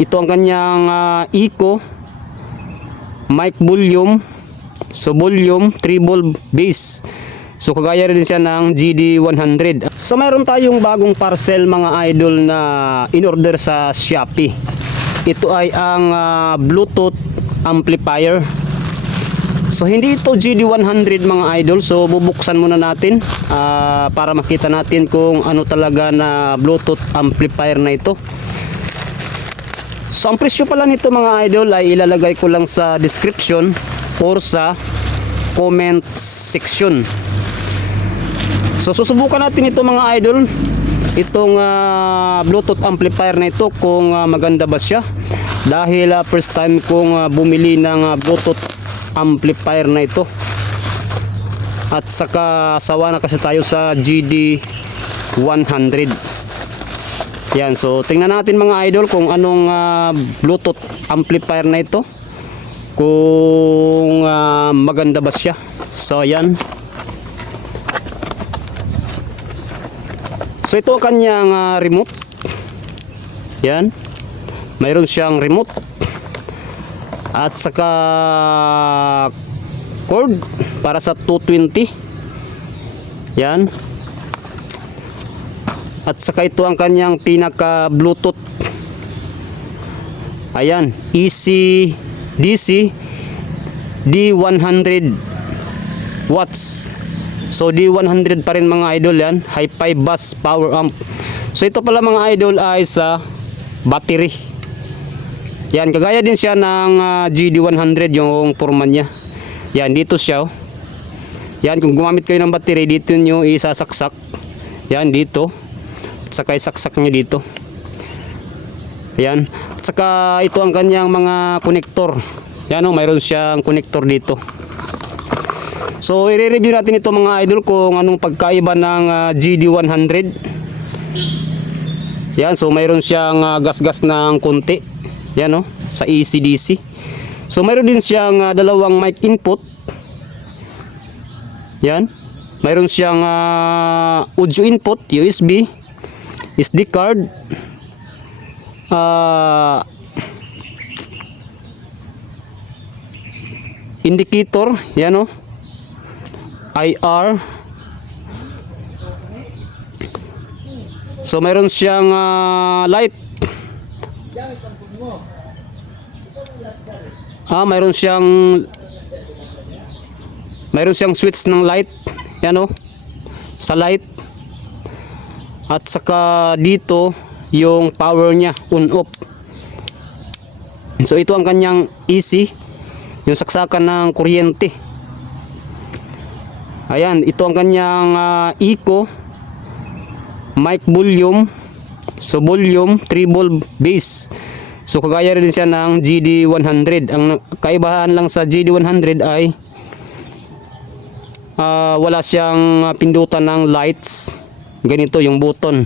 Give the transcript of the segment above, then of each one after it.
ito ang kanyang ah, eco. Mic volume. So volume treble bass. So kagaya rin siya ng GD100 so mayroon tayong bagong parcel mga idol na in order sa Shopee. Ito ay ang ah, Bluetooth amplifier. So hindi ito GD100 mga idol. So bubuksan muna natin ah, para makita natin kung ano talaga na Bluetooth amplifier na ito. So ang presyo pala nito mga idol ay ilalagay ko lang sa description or sa comment section. So susubukan natin ito mga idol. Itong ah, Bluetooth amplifier na ito kung ah, maganda ba siya. Dahil ah, first time kong ah, bumili ng ah, Bluetooth amplifier na ito. At saka sawa na kasi tayo sa GD 100. Yan, so tingnan natin mga idol kung anong ah, Bluetooth amplifier na ito. Kung ah, maganda ba siya. So yan. So ito ang kanyang ah, remote. Yan. Mayroon siyang remote. At saka cord para sa 220. Yan. At saka ito ang kanyang pinaka Bluetooth. Ayan, EC DC D100 watts. So D100 pa rin mga idol yan, hi-fi bus power amp. So ito pala mga idol ay sa battery. Yan, kagaya din siya ng ah, GD100 yung forma niya. Yan, dito siya. oh. Yan, kung gumamit kayo ng battery, dito nyo isasaksak. Yan, dito. At saka isaksak nyo dito. Yan. At saka ito ang kanyang mga konektor. Yan o, mayroon siyang konektor dito. So, i-review natin ito mga idol kung anong pagkaiba ng ah, GD100. Yan, so mayroon siyang ah, gas-gas ng konti. Yan oh, sa ECDC. So mayroon din siyang ah, dalawang mic input. Yan. Mayroon siyang ah, audio input, USB, SD card, ah, indicator, yan oh. IR. So mayroon siyang ah, light. Ah, mayroon siyang mayroon siyang switch ng light. Yan oh. Sa light. At saka dito yung power niya on off. So ito ang kanyang AC, yung saksakan ng kuryente. Ayan, ito ang kanyang ah, eco. Mic volume. So volume treble bass. So kagaya rin siya ng GD100 ang kaibahan lang sa GD100 ay ah, wala siyang ah, pindutan ng lights ganito yung button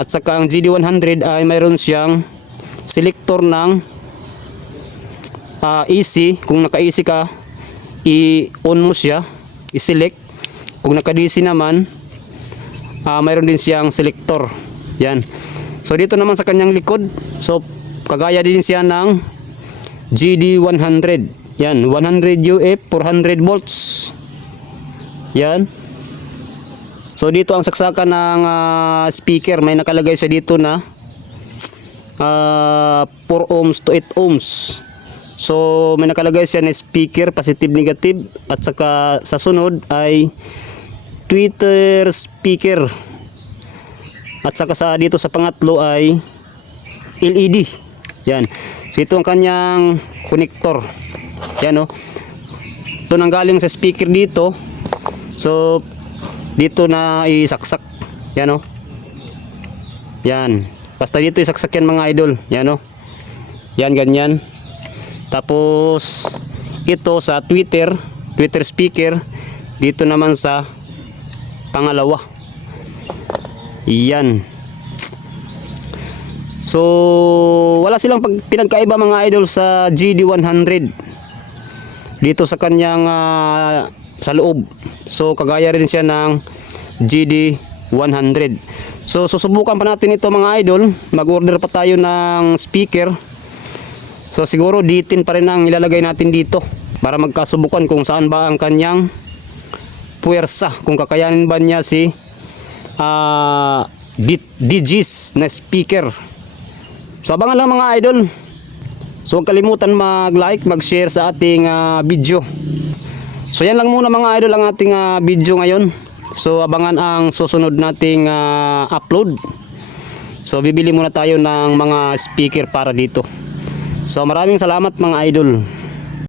at saka ang GD100 ay mayroon siyang selector ng ah, AC kung naka-AC ka i-on mo siya i-select kung naka-DC naman ah mayroon din siyang selector. Yan. So dito naman sa kanyang likod, so kagaya din siya ng GD100. Yan, 100 UF, 400 volts. Yan. So dito ang saksakan ng ah, speaker, may nakalagay siya dito na ah, 4 ohms to 8 ohms. So may nakalagay siya na speaker, positive, negative at saka sa sunod ay Twitter speaker. At saka sa dito sa pangatlo ay LED. Yan. So ito ang kanyang connector. Yan oh. Ito nang galing sa speaker dito. So dito na isaksak. Yan oh. Yan. Basta dito isaksak yan mga idol. Yan oh. Yan ganyan. Tapos ito sa Twitter, Twitter speaker dito naman sa pangalawa. Yan. So, wala silang pinagkaiba mga idol sa GD100. Dito sa kanyang ah, sa loob. So, kagaya rin siya ng GD 100. So susubukan pa natin ito mga idol. Mag-order pa tayo ng speaker. So siguro D10 pa rin ang ilalagay natin dito para magkasubukan kung saan ba ang kanyang puwersa. Kung kakayanin ba niya si ah D- DGs na speaker. So abangan lang mga idol. So huwag kalimutan mag-like, mag-share sa ating ah, video. So yan lang muna mga idol ang ating ah, video ngayon. So abangan ang susunod nating ah, upload. So bibili muna tayo ng mga speaker para dito. So maraming salamat mga idol.